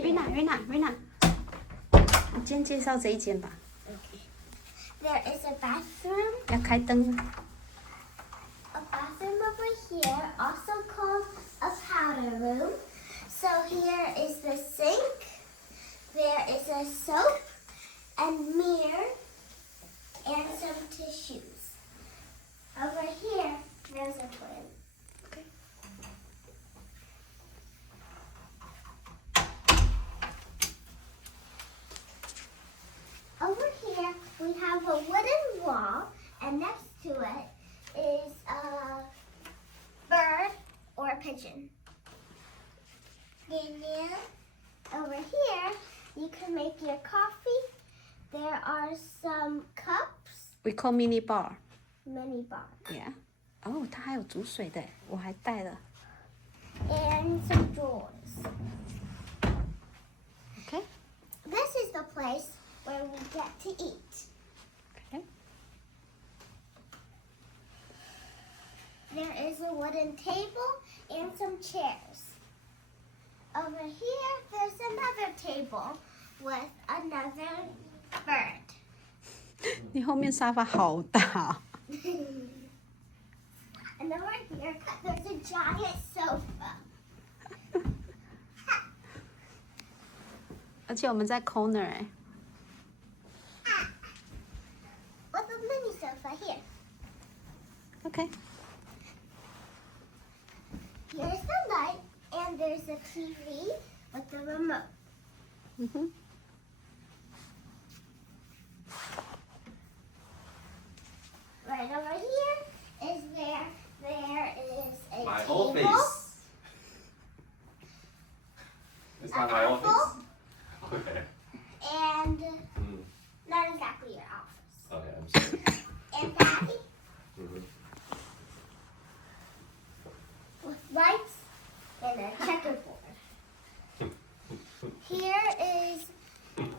Rina，我今天介绍这一间吧。There is a bathroom. 要开灯。A bathroom over here, also called a powder room. So here is the sink. There is a soap and mirror and some tissues. Over here, there's a toilet. Okay. Over here, we have a wooden wall, and next to it is a bird or a pigeon. And then over here, you can make your coffee. There are some cups, We call mini bar. mini bar, Yeah. 哦，它还有煮水的，我还带了。 and some drawers. Okay. This is the place where we get to eat. Okay. There is a wooden table and some chairs. Over here, there's another table with another bird. 你后面沙发好大、哦。 And over here, there's a giant sofa. 而且我们在 corner 哎。 With a mini sofa here. Okay. Here's the light, and there's a TV with the remote. 嗯哼。 Right over here is where there is a My table. office. It's not my apple. office. Okay. And Mm. not exactly your office. Okay, I'm sorry. And Daddy Mhm. with lights and a checkerboard. Here is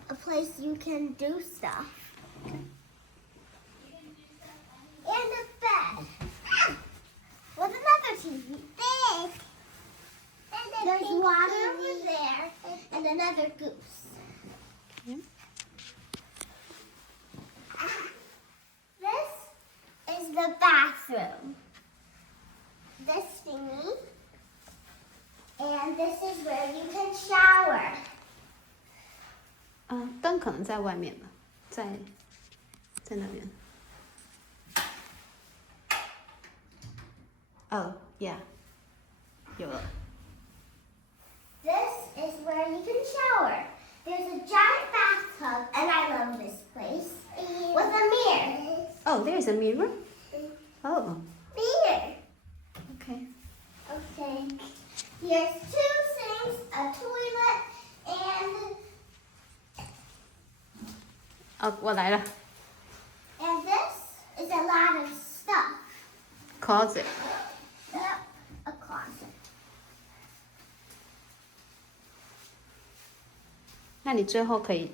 a place you can do stuff. And a bed. With another TV. Big. There's water over there and another goose. Okay. This is the bathroom. This thingy. And this is where you can shower. 嗯，灯可能在外面了，在那边。哦、yeah， 有了。 This is where you can shower. There's a giant bathtub, and I love this place, with a mirror. Oh, there's a mirror. Oh, Mirror. okay. Okay. Here's 2 sinks, a toilet, and 哦，我来了。 this is a lot of stuff. Closet. Yep, a closet. 那你最后可以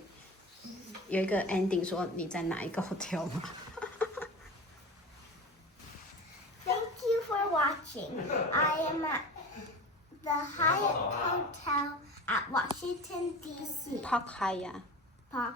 有一个 ending 说你在哪一个 hotel 吗？ Thank you for watching. I am at the Hyatt Hotel at Washington, D.C. Park Hyatt. Park